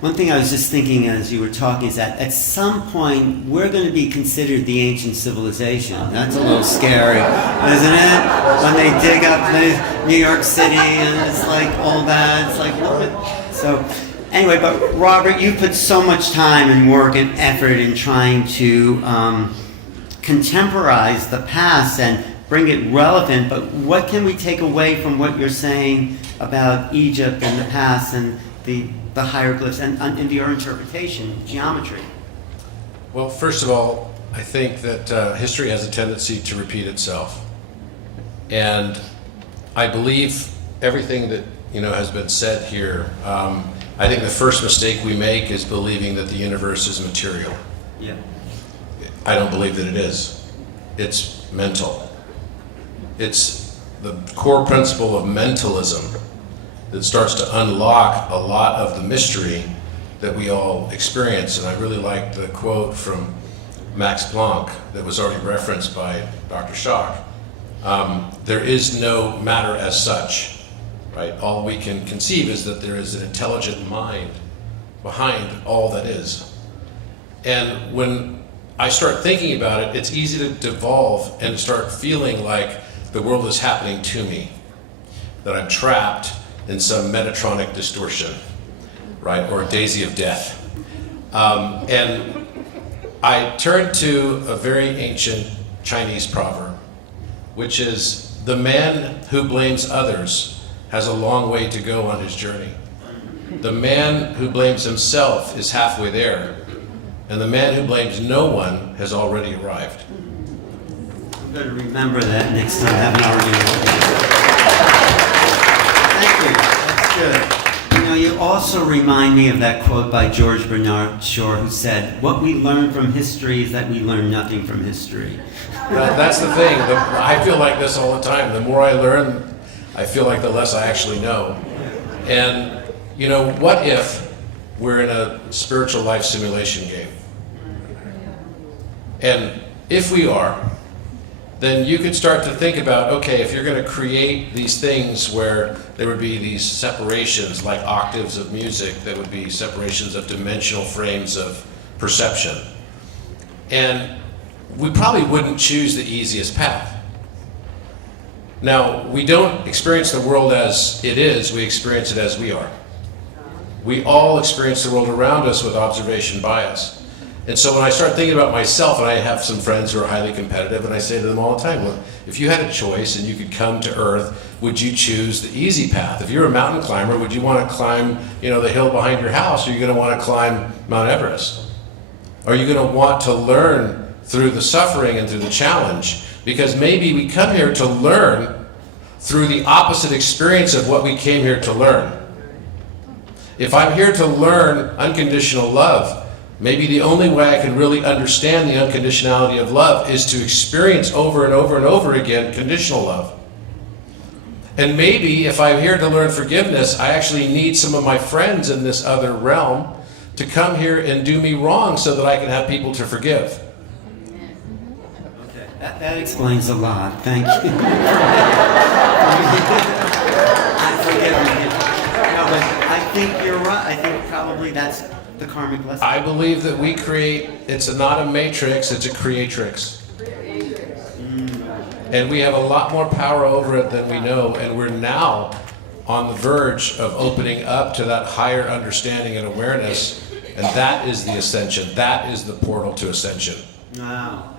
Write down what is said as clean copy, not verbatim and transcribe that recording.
One thing I was just thinking as you were talking is that at some point we're going to be considered the ancient civilization. That's a little scary, isn't it? When they dig up New York City and it's like all that. It's like, what? So anyway, but Robert, you put so much time and work and effort in trying to contemporize the past and bring it relevant, but what can we take away from what you're saying about Egypt and the past and the hieroglyphs and your interpretation, geometry? Well, first of all, I think that history has a tendency to repeat itself. And I believe everything that has been said here. I think the first mistake we make is believing that the universe is material. Yeah. I don't believe that it is. It's mental. It's the core principle of mentalism that starts to unlock a lot of the mystery that we all experience. And I really like the quote from Max Planck that was already referenced by Dr. Schock. There is no matter as such, right? All we can conceive is that there is an intelligent mind behind all that is. And when I start thinking about it, it's easy to devolve and to start feeling like the world is happening to me, that I'm trapped in some Metatronic distortion, right, or a daisy of death. And I turn to a very ancient Chinese proverb, which is, the man who blames others has a long way to go on his journey. The man who blames himself is halfway there, and the man who blames no one has already arrived. I'm going to remember that next time I have an argument. Thank you. That's good. You also remind me of that quote by George Bernard Shaw, who said, "What we learn from history is that we learn nothing from history." That's the thing. I feel like this all the time. The more I learn, I feel like the less I actually know. And, what if we're in a spiritual life simulation game? And if we are, then you could start to think about, okay, if you're going to create these things where there would be these separations, like octaves of music, that would be separations of dimensional frames of perception. And we probably wouldn't choose the easiest path. Now, we don't experience the world as it is, we experience it as we are. We all experience the world around us with observation bias. And so when I start thinking about myself, and I have some friends who are highly competitive, and I say to them all the time, well, if you had a choice and you could come to Earth, would you choose the easy path? If you're a mountain climber, would you want to climb, the hill behind your house, or are you going to want to climb Mount Everest? Are you going to want to learn through the suffering and through the challenge? Because maybe we come here to learn through the opposite experience of what we came here to learn. If I'm here to learn unconditional love, maybe the only way I can really understand the unconditionality of love is to experience over and over and over again conditional love. And maybe if I'm here to learn forgiveness, I actually need some of my friends in this other realm to come here and do me wrong so that I can have people to forgive. Okay, that explains a lot. Thank you. I forgive you. No, but I think you're right. I think probably that's the karmic lesson. I believe that we create, it's not a matrix, it's a creatrix. And we have a lot more power over it than we know, and we're now on the verge of opening up to that higher understanding and awareness, and that is the ascension. That is the portal to ascension. Wow.